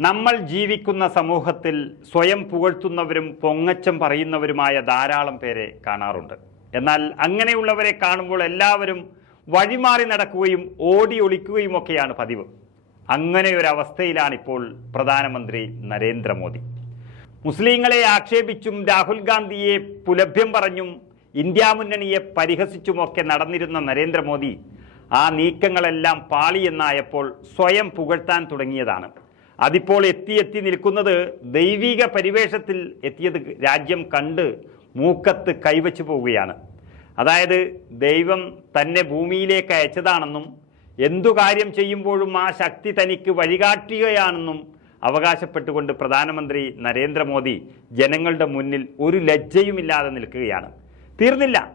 നമ്മൾ ജീവിക്കുന്ന സമൂഹത്തിൽ സ്വയം പുകഴ്ത്തുന്നവരും പൊങ്ങച്ചം പറയുന്നവരുമായ ധാരാളം പേരെ കാണാറുണ്ട്. എന്നാൽ അങ്ങനെയുള്ളവരെ കാണുമ്പോൾ എല്ലാവരും വഴിമാറി നടക്കുകയും ഓടി ഒളിക്കുകയും ഒക്കെയാണ് പതിവ്. അങ്ങനെ ഒരു അവസ്ഥയിലാണ് ഇപ്പോൾ പ്രധാനമന്ത്രി നരേന്ദ്രമോദി. മുസ്ലിങ്ങളെ ആക്ഷേപിച്ചും രാഹുൽ ഗാന്ധിയെ പുലഭ്യം പറഞ്ഞും ഇന്ത്യാ മുന്നണിയെ പരിഹസിച്ചുമൊക്കെ നടന്നിരുന്ന നരേന്ദ്രമോദി ആ നീക്കങ്ങളെല്ലാം പാളിയെന്നായപ്പോൾ സ്വയം പുകഴ്ത്താൻ തുടങ്ങിയതാണ്. അതിപ്പോൾ എത്തി എത്തി നിൽക്കുന്നത് ദൈവിക പരിവേഷത്തിൽ എത്തിയത് രാജ്യം കണ്ട് മൂക്കത്ത് കൈവച്ചു പോവുകയാണ്. അതായത് ദൈവം തന്നെ ഭൂമിയിലേക്ക് അയച്ചതാണെന്നും എന്തു കാര്യം ചെയ്യുമ്പോഴും ആ ശക്തി തനിക്ക് വഴികാട്ടുകയാണെന്നും അവകാശപ്പെട്ടുകൊണ്ട് പ്രധാനമന്ത്രി നരേന്ദ്രമോദി ജനങ്ങളുടെ മുന്നിൽ ഒരു ലജ്ജയുമില്ലാതെ നിൽക്കുകയാണ്. തീർന്നില്ല.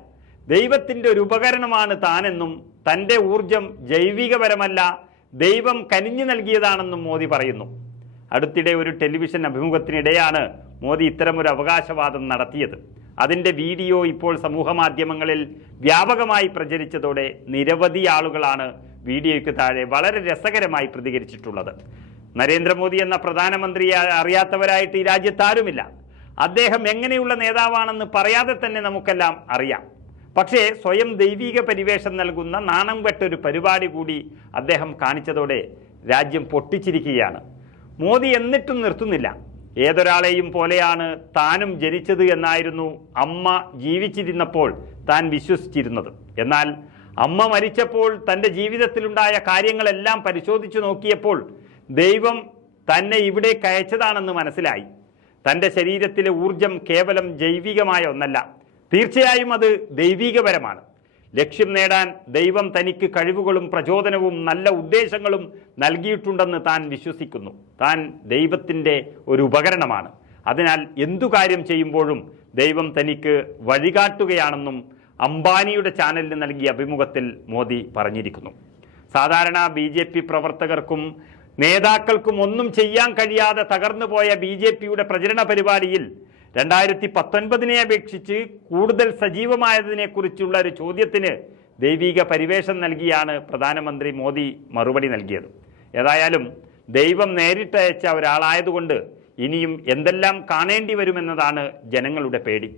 ദൈവത്തിന്റെ ഒരു ഉപകരണമാണ് താനെന്നും തന്റെ ഊർജം ജൈവികപരമല്ല ദൈവം കനിഞ്ഞു നൽകിയതാണെന്നും മോദി പറയുന്നു. അടുത്തിടെ ഒരു ടെലിവിഷൻ അഭിമുഖത്തിനിടെയാണ് മോദി ഇത്തരമൊരു അവകാശവാദം നടത്തിയത്. അതിന്റെ വീഡിയോ ഇപ്പോൾ സമൂഹമാധ്യമങ്ങളിൽ വ്യാപകമായി പ്രചരിച്ചതോടെ നിരവധി ആളുകളാണ് വീഡിയോയ്ക്ക് താഴെ വളരെ രസകരമായി പ്രതികരിച്ചിട്ടുള്ളത്. നരേന്ദ്രമോദി എന്ന പ്രധാനമന്ത്രിയെ അറിയാത്തവരായിട്ട് ഈ രാജ്യത്താരുമില്ല അദ്ദേഹം എങ്ങനെയുള്ള നേതാവാണെന്ന് പറയാതെ തന്നെ നമുക്കെല്ലാം അറിയാം. പക്ഷേ സ്വയം ദൈവിക പരിവേഷം നൽകുന്ന നാണം കെട്ടൊരു പരിപാടി കൂടി അദ്ദേഹം കാണിച്ചതോടെ രാജ്യം പൊട്ടിച്ചിരിക്കുകയാണ്. മോദി എന്നിട്ടും നിർത്തുന്നില്ല. ഏതൊരാളെയും പോലെയാണ് താനും ജനിച്ചത് എന്നായിരുന്നു അമ്മ ജീവിച്ചിരുന്നപ്പോൾ താൻ വിശ്വസിച്ചിരുന്നത്. എന്നാൽ അമ്മ മരിച്ചപ്പോൾ തന്റെ ജീവിതത്തിലുണ്ടായ കാര്യങ്ങളെല്ലാം പരിശോധിച്ചു നോക്കിയപ്പോൾ ദൈവം തന്നെ ഇവിടെ കയച്ചതാണെന്ന് മനസ്സിലായി. തന്റെ ശരീരത്തിലെ ഊർജം കേവലം ജൈവികമായ ഒന്നല്ല. തീർച്ചയായും അത് ദൈവീകപരമാണ്. ലക്ഷ്യം നേടാൻ ദൈവം തനിക്ക് കഴിവുകളും പ്രചോദനവും നല്ല ഉദ്ദേശങ്ങളും നൽകിയിട്ടുണ്ടെന്ന് താൻ വിശ്വസിക്കുന്നു. താൻ ദൈവത്തിന്റെ ഒരു ഉപകരണമാണ്. അതിനാൽ എന്തു കാര്യം ചെയ്യുമ്പോഴും ദൈവം തനിക്ക് വഴികാട്ടുകയാണെന്നും അംബാനിയുടെ ചാനലിന് നൽകിയ അഭിമുഖത്തിൽ മോദി പറഞ്ഞിരിക്കുന്നു. സാധാരണ ബി ജെ പി പ്രവർത്തകർക്കും നേതാക്കൾക്കും ഒന്നും ചെയ്യാൻ കഴിയാതെ തകർന്നുപോയ ബി ജെ പിയുടെ പ്രചരണ പരിപാടിയിൽ രണ്ടായിരത്തി പത്തൊൻപതിനെ അപേക്ഷിച്ച് കൂടുതൽ സജീവമായതിനെക്കുറിച്ചുള്ള ഒരു ചോദ്യത്തിന് ദൈവിക പരിവേഷം നൽകിയാണ് പ്രധാനമന്ത്രി മോദി മറുപടി നൽകിയത്. ഏതായാലും ദൈവം നേരിട്ടയച്ച ഒരാളായതുകൊണ്ട് ഇനിയും എന്തെല്ലാം കാണേണ്ടി വരുമെന്നതാണ് ജനങ്ങളുടെ പേടി.